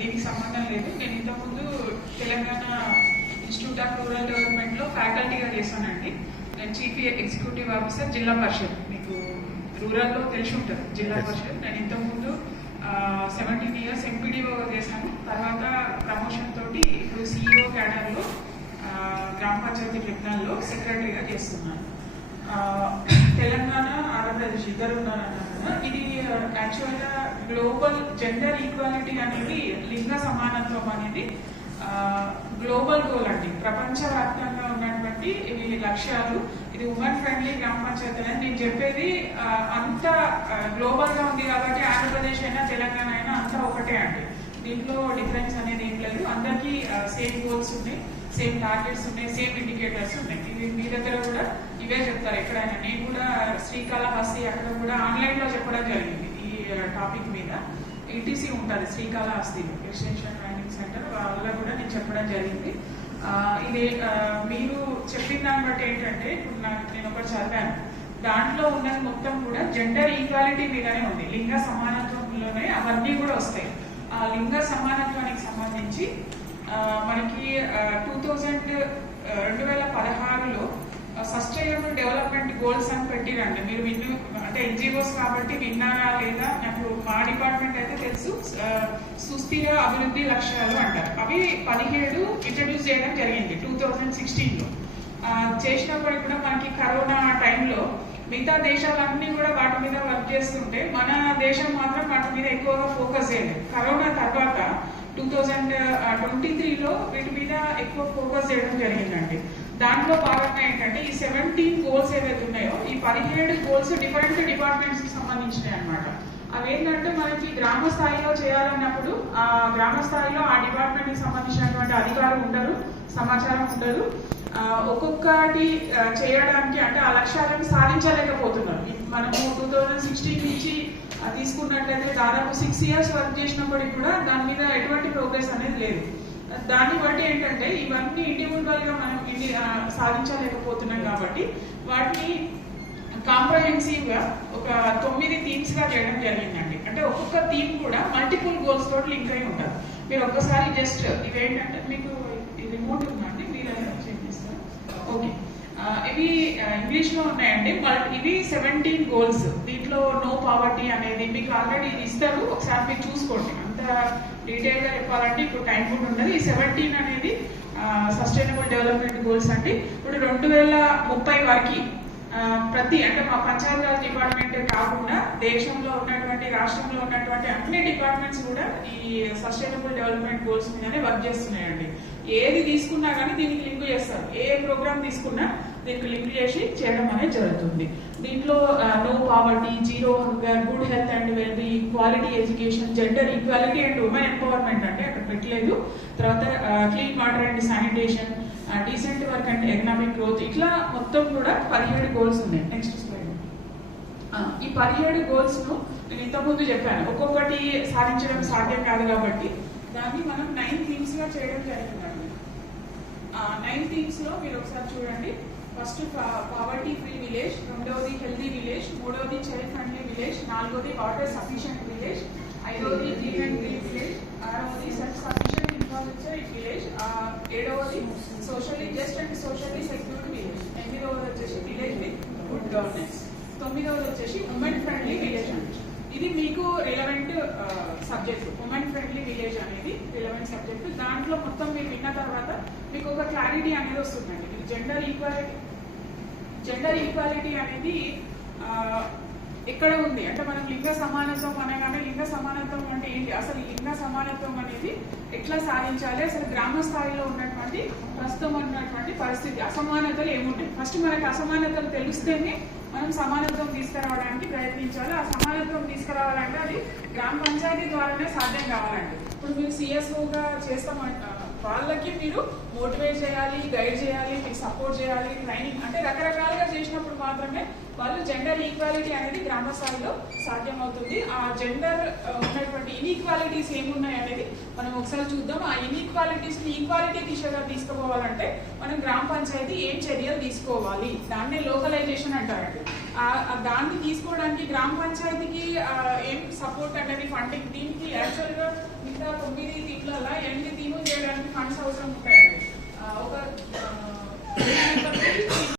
దీనికి సంబంధం లేదు. నేను ఇంతకుముందు తెలంగాణ ఇన్స్టిట్యూట్ ఆఫ్ రూరల్ డెవలప్మెంట్లో ఫ్యాకల్టీగా చేశానండి. నేను చీఫ్ ఎగ్జిక్యూటివ్ ఆఫీసర్ జిల్లా పరిషత్. మీకు రూరల్లో తెలిసి ఉంటుంది జిల్లా పరిషత్. నేను ఇంతకుముందు 17 years ఎంపీడీఓ చేశాను. తర్వాత ప్రమోషన్ తోటి ఇప్పుడు CEO క్యాడర్లో గ్రామ పంచాయతీ ట్రిబ్యునల్లో సెక్రటరీగా చేస్తున్నాను. తెలంగాణ, ఆంధ్రప్రదేశ్ ఇద్దరు ఉన్నారన్నారు కదా. ఇది యాక్చువల్గా గ్లోబల్ జెండర్ ఈక్వాలిటీ అనేది, లింగ సమానత్వం అనేది గ్లోబల్ గోల్ అండి. ప్రపంచవ్యాప్తంగా ఉన్నటువంటి ఇవి లక్ష్యాలు. ఇది ఉమెన్ ఫ్రెండ్లీ గ్రామ పంచాయతీ అని నేను చెప్పేది అంత గ్లోబల్ గా ఉంది కాబట్టి ఆంధ్రప్రదేశ్ అయినా తెలంగాణ అయినా అంతా ఒకటే అండి. దీంట్లో డిఫరెన్స్ అనేది ఏం లేదు. అందరికీ సేమ్ గోల్స్ ఉన్నాయి, సేమ్ టార్గెట్స్ ఉన్నాయి, సేమ్ ఇండికేటర్స్ ఉన్నాయి. ఇవి మీ దగ్గర కూడా ఇవే చెప్తారు ఎక్కడైనా. నేను కూడా శ్రీకాళహస్తి అక్కడ కూడా ఆన్లైన్ లో చెప్పడం జరిగింది ఈ టాపిక్ మీద. ETC ఉంటుంది శ్రీకాళహస్తి ఎక్స్టెన్షన్ ట్రైనింగ్ సెంటర్, వాళ్ళ కూడా నేను చెప్పడం జరిగింది. ఇది మీరు చెప్పిన దాన్ని బట్టి ఏంటంటే, ఇప్పుడు నేను ఒకటి చదివాను, దాంట్లో ఉన్నది మొత్తం కూడా జెండర్ ఈక్వాలిటీ మీదనే ఉంది. లింగ సమానత్వంలోనే అవన్నీ కూడా వస్తాయి. ఆ లింగ సమానత్వానికి సంబంధించి మనకి 2016లో సస్టైనబుల్ డెవలప్మెంట్ గోల్స్ అని పెట్టిరండి. మీరు అంటే NGOs కాబట్టి విన్నారా లేదా నాకు మా డిపార్ట్మెంట్ అయితే తెలుసు. సుస్థిర అభివృద్ధి లక్ష్యాలు అంటారు. అవి 17 ఇంట్రడ్యూస్ చేయడం జరిగింది 2016లో. చేసినప్పటికి కూడా మనకి కరోనా టైంలో మిగతా దేశాలన్నీ కూడా వాటి మీద వర్క్ చేస్తుంటే మన దేశం మాత్రం వాటి మీద ఎక్కువగా ఫోకస్ చేయలేదు. కరోనా తర్వాత 2023లో వీటి మీద ఎక్కువ ఫోకస్ చేయడం జరిగిందండి. దాంట్లో భాగంగా ఏంటంటే ఈ 17 గోల్స్ ఏవైతే ఉన్నాయో ఈ 17 గోల్స్ డిఫరెంట్ డిపార్ట్మెంట్స్ కి సంబంధించినవి అనమాట. అవేంటంటే మనకి గ్రామ స్థాయిలో చేయాలన్నప్పుడు ఆ గ్రామ స్థాయిలో ఆ డిపార్ట్మెంట్ కి సంబంధించినటువంటి అధికారులు ఉండరు, సమాచారం ఉండదు. ఒక్కొక్కటి చేయడానికి అంటే ఆ లక్ష్యాలను సాధించలేకపోతున్నారు. మనము 2016 నుంచి తీసుకున్నట్లయితే దాదాపు 6 years వర్క్ చేసినప్పటికీ కూడా దాని మీద ఎటువంటి ప్రోగ్రెస్ అనేది లేదు. దాన్ని బట్టి ఏంటంటే ఇవన్నీ ఇండివిజువల్ గా మనం సాధించలేకపోతున్నాం కాబట్టి వాటిని కాంప్రహెన్సివ్ గా ఒక 9 థీమ్స్ గా చేయడం జరిగిందండి. అంటే ఒక్కొక్క థీమ్ కూడా మల్టిపుల్ గోల్స్ తోటి లింక్ అయి ఉంటారు. మీరు ఒక్కసారి జస్ట్ ఇవేంటంటే మీకు రిమోట్ ఉందండి, మీరు చెక్ చేస్తారు. ఓకే, ఇవి ఇంగ్లీష్ లో ఉన్నాయండి. ఇవి 17 గోల్స్. దీంట్లో నో పావర్టీ అనేది మీకు ఆల్రెడీ ఇది ఇస్తారు, ఒకసారి మీరు చూసుకోండి. అంత డీటెయిల్ గా చెప్పాలంటే ఇప్పుడు టైం కూడా ఉండదు. ఈ 17 అనేది సస్టైనబుల్ డెవలప్మెంట్ గోల్స్ అండి. ఇప్పుడు 2030 వరకు అంటే మా పంచాయతీరాజ్ డిపార్ట్మెంట్ కాకుండా దేశంలో ఉన్నటువంటి, రాష్ట్రంలో ఉన్నటువంటి అన్ని డిపార్ట్మెంట్స్ కూడా ఈ సస్టైనబుల్ డెవలప్మెంట్ గోల్స్ మీదనే వర్క్ చేస్తున్నాయండి. ఏది తీసుకున్నా కానీ దీనికి లింక్ చేస్తారు. ఏ ప్రోగ్రామ్ తీసుకున్నా దీనికి లింక్ చేసి చేయడం అనేది జరుగుతుంది. దీంట్లో no poverty, zero hunger, good health and wellbeing, quality education, gender equality and women empowerment అంటే అక్కడ పెట్టలేదు. తర్వాత clean water and sanitation, decent work and economic growth, ఇట్లా మొత్తం కూడా 17 గోల్స్ ఉన్నాయి. Next slide. ఈ 17 గోల్స్ ను నేను ఇంతకుముందు చెప్పాను, ఒక్కొక్కటి సాధించడం సాధ్యం కాదు కాబట్టి దాన్ని మనం 9 థీమ్స్ గా చేయడం జరిగిందండి. 9 థీమ్స్ లో మీరు ఒకసారి చూడండి. ఫస్ట్ పావర్టీ ఫ్రీ విలేజ్, రెండవది హెల్దీ విలేజ్, మూడవది చైల్డ్ ఫ్రెండ్లీ విలేజ్, నాలుగవది వాటర్ సఫిషియెంట్ విలేజ్, ఐదవది క్లీన్ అండ్ గ్రీన్ విలేజ్, ఆరవది self sufficient infrastructure in village, ఏడవది socially just and socially secured village, ఎనిమిదవది వచ్చేసి విలేజ్ విత్ గుడ్ గవర్నెన్స్, తొమ్మిదవది వచ్చేసి ఉమెన్ ఫ్రెండ్లీ విలేజ్ అండి. ఇది మీకు relevant subject. Women friendly village అనేది రిలవెంట్ సబ్జెక్ట్. దాంట్లో మొత్తం మీరు విన్న తర్వాత మీకు ఒక క్లారిటీ అనేది వస్తుందండి. మీకు జెండర్ ఈక్వాలిటీ అనేది ఎక్కడ ఉంది అంటే మనం లింగ సమానత్వం అనగానే లింగ సమానత్వం అంటే ఏంటి, అసలు లింగ సమానత్వం అనేది ఎట్లా సాధించాలి, అసలు గ్రామ స్థాయిలో ఉన్నటువంటి ప్రస్తుతం ఉన్నటువంటి పరిస్థితి, అసమానతలు ఏముంటాయి. ఫస్ట్ మనకి అసమానతలు తెలిస్తేనే మనం సమానత్వం తీసుకురావడానికి ప్రయత్నించాలి. ఆ సమానత్వం తీసుకురావాలంటే అది గ్రామ పంచాయతీ ద్వారానే సాధ్యం కావాలండి. ఇప్పుడు మీరు CSOగా చేస్తామంటారు, వాళ్ళకి మీరు మోటివేట్ చేయాలి, గైడ్ చేయాలి, మీకు సపోర్ట్ చేయాలి, ట్రైనింగ్ అంటే రకరకాలుగా చేసినప్పుడు మాత్రమే వాళ్ళు జెండర్ ఈక్వాలిటీ అనేది గ్రామ స్థాయిలో సాధ్యం అవుతుంది. ఆ జెండర్ ఉన్నటువంటి ఇన్ఈక్వాలిటీస్ ఏమున్నాయి అనేది మనం ఒకసారి చూద్దాం. ఆ ఇన్ఈక్వాలిటీస్ ని ఈక్వాలిటీ దిశగా తీసుకుపోవాలంటే మనం గ్రామ పంచాయతీ ఏం చర్యలు తీసుకోవాలి, దాన్నే లోకలైజేషన్ అంటారండి. దాన్ని తీసుకోవడానికి గ్రామ పంచాయతీకి ఏం సపోర్ట్ అనేది ఫండింగ్, దీనికి యాక్చువల్ గా మిగతా 9 స్కూళ్ళల్లో ఎన్ని థీములు చేయడానికి ఫండ్స్ అవసరం ఉంటాయండి. ఒక